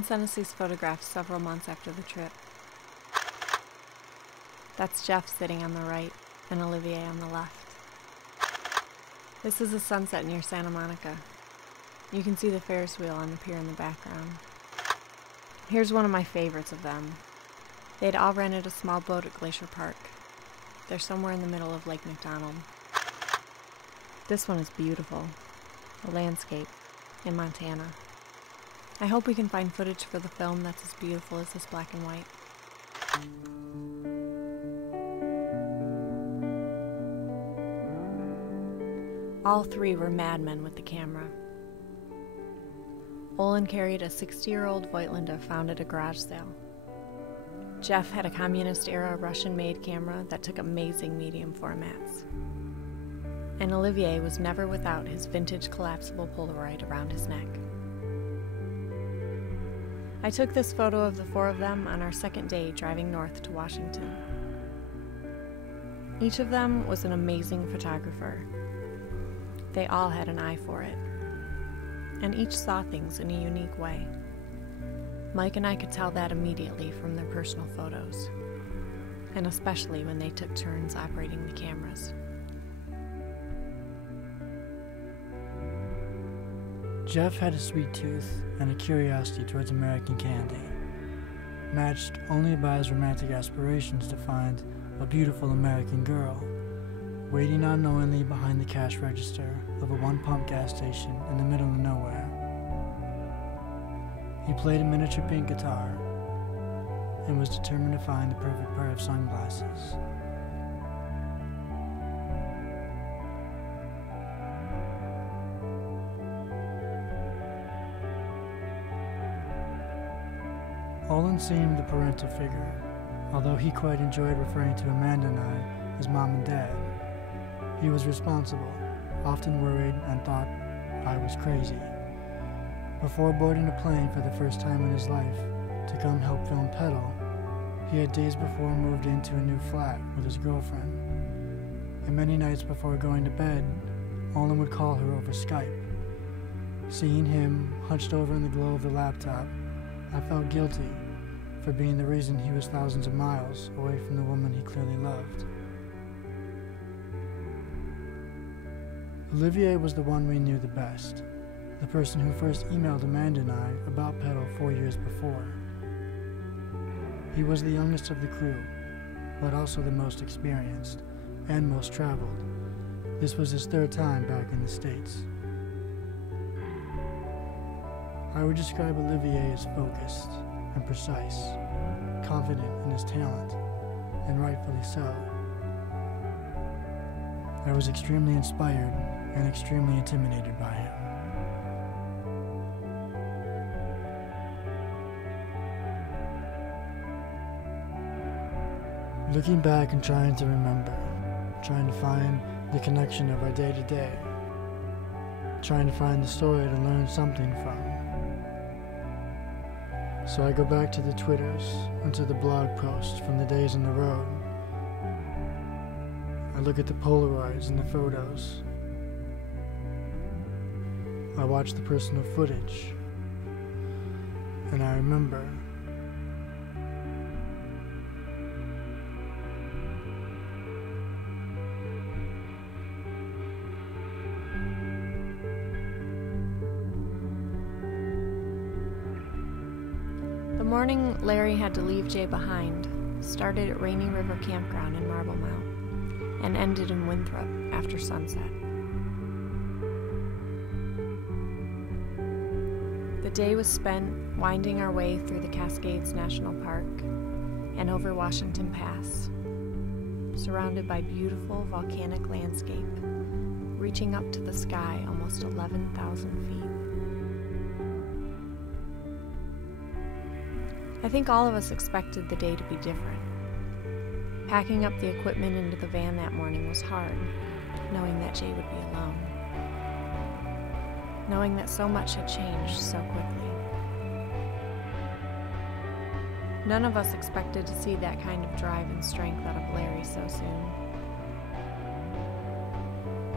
Olin sent us these photographs several months after the trip. That's Jeff sitting on the right and Olivier on the left. This is a sunset near Santa Monica. You can see the Ferris wheel on the pier in the background. Here's one of my favorites of them. They'd all rented a small boat at Glacier Park. They're somewhere in the middle of Lake McDonald. This one is beautiful. A landscape in Montana. I hope we can find footage for the film that's as beautiful as this black and white. All three were madmen with the camera. Olin carried a 60-year-old Voigtlander found at a garage sale. Jeff had a communist-era Russian-made camera that took amazing medium formats. And Olivier was never without his vintage collapsible Polaroid around his neck. I took this photo of the four of them on our second day driving north to Washington. Each of them was an amazing photographer. They all had an eye for it, and each saw things in a unique way. Mike and I could tell that immediately from their personal photos, and especially when they took turns operating the cameras. Jeff had a sweet tooth and a curiosity towards American candy, matched only by his romantic aspirations to find a beautiful American girl, waiting unknowingly behind the cash register of a one-pump gas station in the middle of nowhere. He played a miniature pink guitar and was determined to find the perfect pair of sunglasses. Olin seemed the parental figure, although he quite enjoyed referring to Amanda and I as Mom and Dad. He was responsible, often worried and thought I was crazy. Before boarding a plane for the first time in his life to come help film Petal, he had days before moved into a new flat with his girlfriend. And many nights before going to bed, Olin would call her over Skype. Seeing him hunched over in the glow of the laptop, I felt guilty for being the reason he was thousands of miles away from the woman he clearly loved. Olivier was the one we knew the best, the person who first emailed Amanda and I about Petal 4 years before. He was the youngest of the crew, but also the most experienced and most traveled. This was his third time back in the States. I would describe Olivier as focused and precise, confident in his talent, and rightfully so. I was extremely inspired and extremely intimidated by him. Looking back and trying to remember, trying to find the connection of our day-to-day, trying to find the story to learn something from. So I go back to the Twitters and to the blog posts from the days on the road. I look at the Polaroids and the photos. I watch the personal footage, and I remember. The morning Larry had to leave Jay behind started at Rainy River Campground in Marble Mount and ended in Winthrop after sunset. The day was spent winding our way through the Cascades National Park and over Washington Pass, surrounded by beautiful volcanic landscape, reaching up to the sky almost 11,000 feet. I think all of us expected the day to be different. Packing up the equipment into the van that morning was hard, knowing that Jay would be alone. Knowing that so much had changed so quickly. None of us expected to see that kind of drive and strength out of Larry so soon.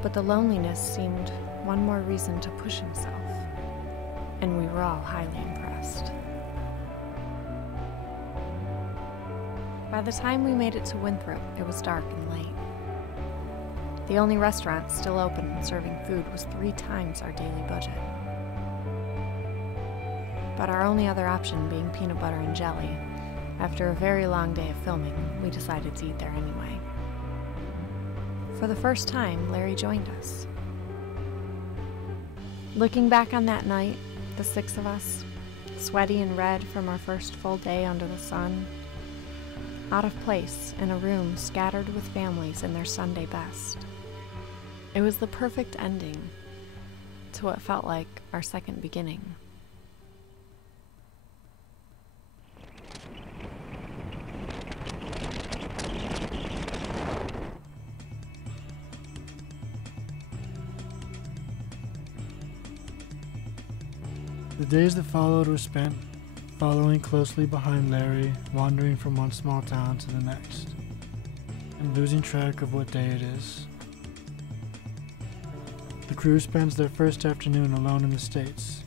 But the loneliness seemed one more reason to push himself, and we were all highly impressed. By the time we made it to Winthrop, it was dark and late. The only restaurant still open and serving food was 3 times our daily budget. But our only other option being peanut butter and jelly, after a very long day of filming, we decided to eat there anyway. For the first time, Larry joined us. Looking back on that night, the 6 of us, sweaty and red from our first full day under the sun, out of place in a room scattered with families in their Sunday best. It was the perfect ending to what felt like our second beginning. The days that followed were spent following closely behind Larry, wandering from one small town to the next, and losing track of what day it is. The crew spends their first afternoon alone in the States,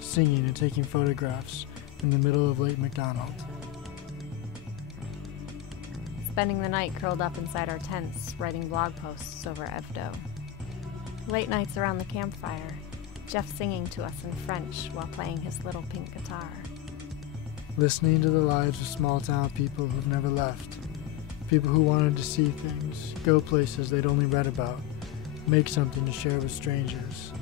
singing and taking photographs in the middle of Lake McDonald. Spending the night curled up inside our tents, writing blog posts over Evdo. Late nights around the campfire, Jeff singing to us in French while playing his little pink guitar. Listening to the lives of small town people who've never left. People who wanted to see things, go places they'd only read about, make something to share with strangers.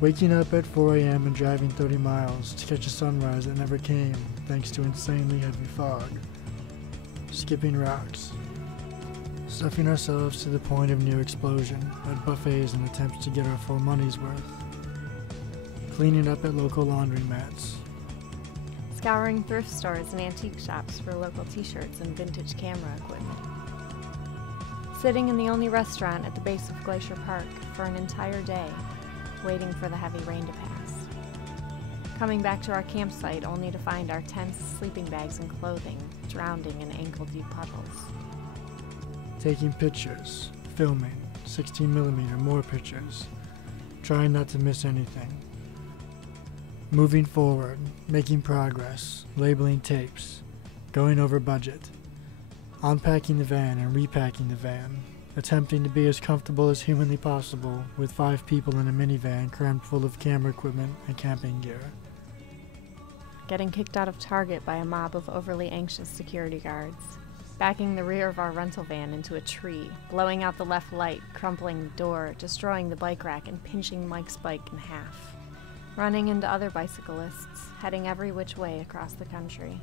Waking up at 4 a.m. and driving 30 miles to catch a sunrise that never came thanks to insanely heavy fog. Skipping rocks. Stuffing ourselves to the point of near explosion at buffets in attempts to get our full money's worth. Cleaning up at local laundromats. Scouring thrift stores and antique shops for local t-shirts and vintage camera equipment. Sitting in the only restaurant at the base of Glacier Park for an entire day, waiting for the heavy rain to pass. Coming back to our campsite only to find our tents, sleeping bags, and clothing drowning in ankle-deep puddles. Taking pictures, filming, 16mm more pictures, trying not to miss anything. Moving forward, making progress, labeling tapes, going over budget, unpacking the van and repacking the van, attempting to be as comfortable as humanly possible with 5 people in a minivan crammed full of camera equipment and camping gear. Getting kicked out of Target by a mob of overly anxious security guards. Backing the rear of our rental van into a tree, blowing out the left light, crumpling the door, destroying the bike rack, and pinching Mike's bike in half. Running into other bicyclists, heading every which way across the country.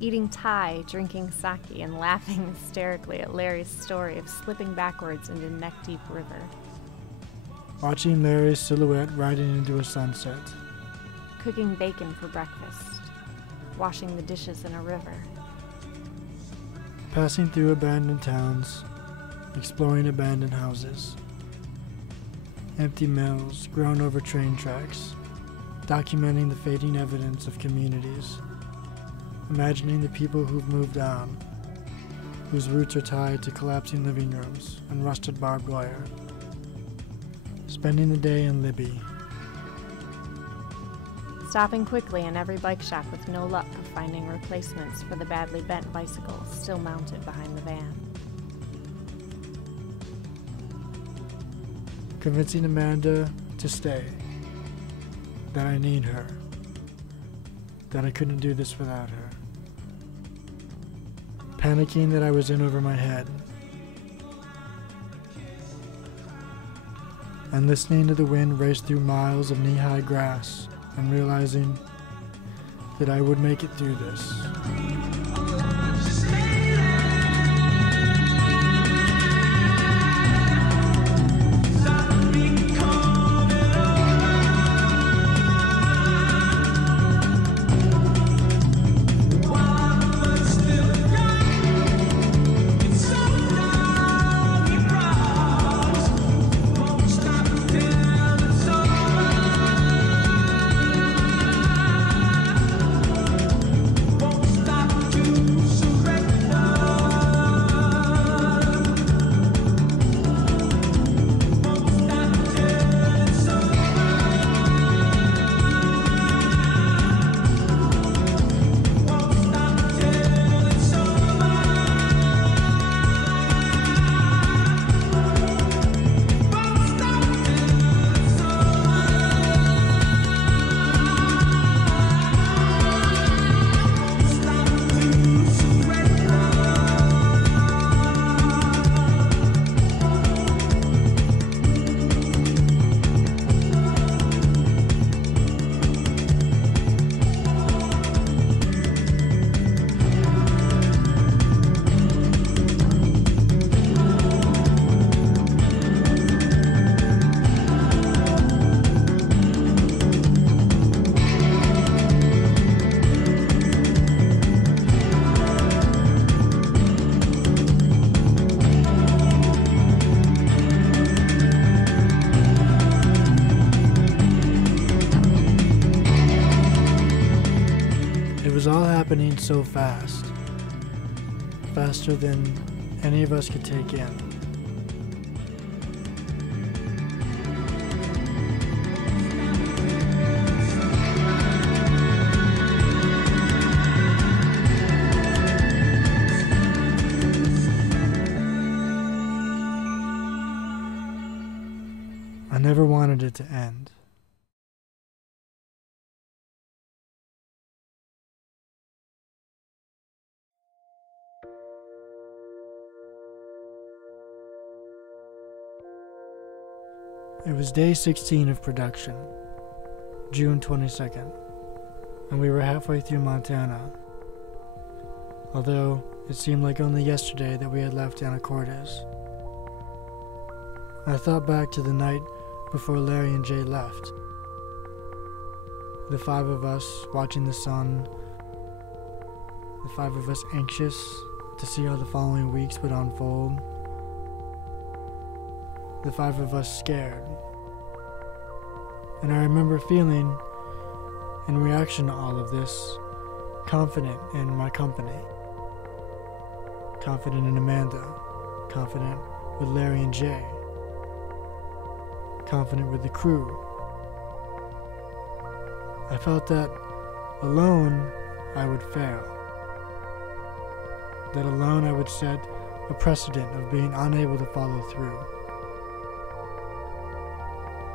Eating Thai, drinking sake, and laughing hysterically at Larry's story of slipping backwards into neck-deep river. Watching Larry's silhouette riding into a sunset. Cooking bacon for breakfast. Washing the dishes in a river. Passing through abandoned towns, exploring abandoned houses. Empty mills grown over train tracks, documenting the fading evidence of communities. Imagining the people who've moved on, whose roots are tied to collapsing living rooms and rusted barbed wire. Spending the day in Libby. Stopping quickly in every bike shop with no luck of finding replacements for the badly bent bicycle still mounted behind the van. Convincing Amanda to stay. That I need her. That I couldn't do this without her. Panicking that I was in over my head. And listening to the wind race through miles of knee-high grass and realizing that I would make it through this. Stop happening so fast. Faster than any of us could take in. I never wanted it to end. It was day 16 of production, June 22nd, and we were halfway through Montana. Although it seemed like only yesterday that we had left Anacortes. I thought back to the night before Larry and Jay left. The five of us watching the sun, the five of us anxious to see how the following weeks would unfold, the five of us scared. And I remember feeling, in reaction to all of this, confident in my company. Confident in Amanda. Confident with Larry and Jay. Confident with the crew. I felt that alone I would fail. That alone I would set a precedent of being unable to follow through.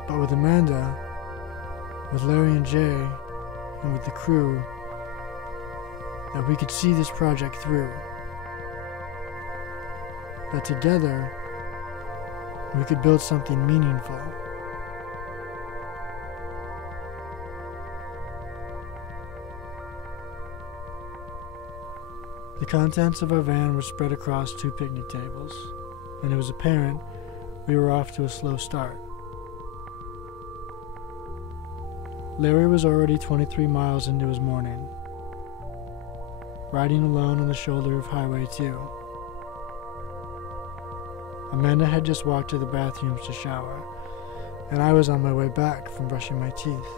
But with Amanda, with Larry and Jay, and with the crew, that we could see this project through. That together, we could build something meaningful. The contents of our van were spread across 2 picnic tables, and it was apparent we were off to a slow start. Larry was already 23 miles into his morning, riding alone on the shoulder of Highway 2. Amanda had just walked to the bathrooms to shower, and I was on my way back from brushing my teeth.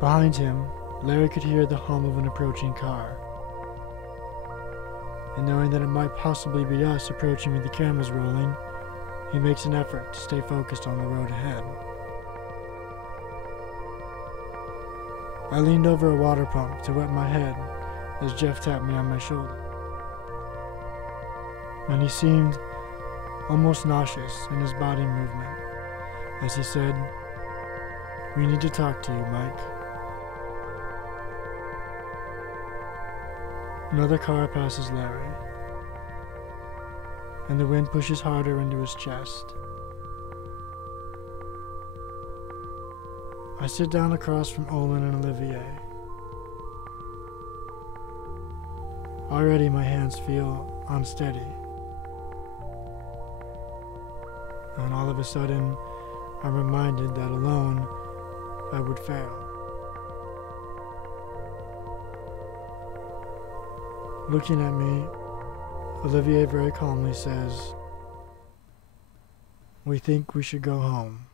Behind him, Larry could hear the hum of an approaching car, and knowing that it might possibly be us approaching with the cameras rolling, he makes an effort to stay focused on the road ahead. I leaned over a water pump to wet my head as Jeff tapped me on my shoulder. And he seemed almost nauseous in his body movement as he said, "We need to talk to you, Mike." Another car passes Larry, and the wind pushes harder into his chest. I sit down across from Olin and Olivier. Already my hands feel unsteady. And all of a sudden, I'm reminded that alone, I would fail. Looking at me, Olivier very calmly says, "We think we should go home."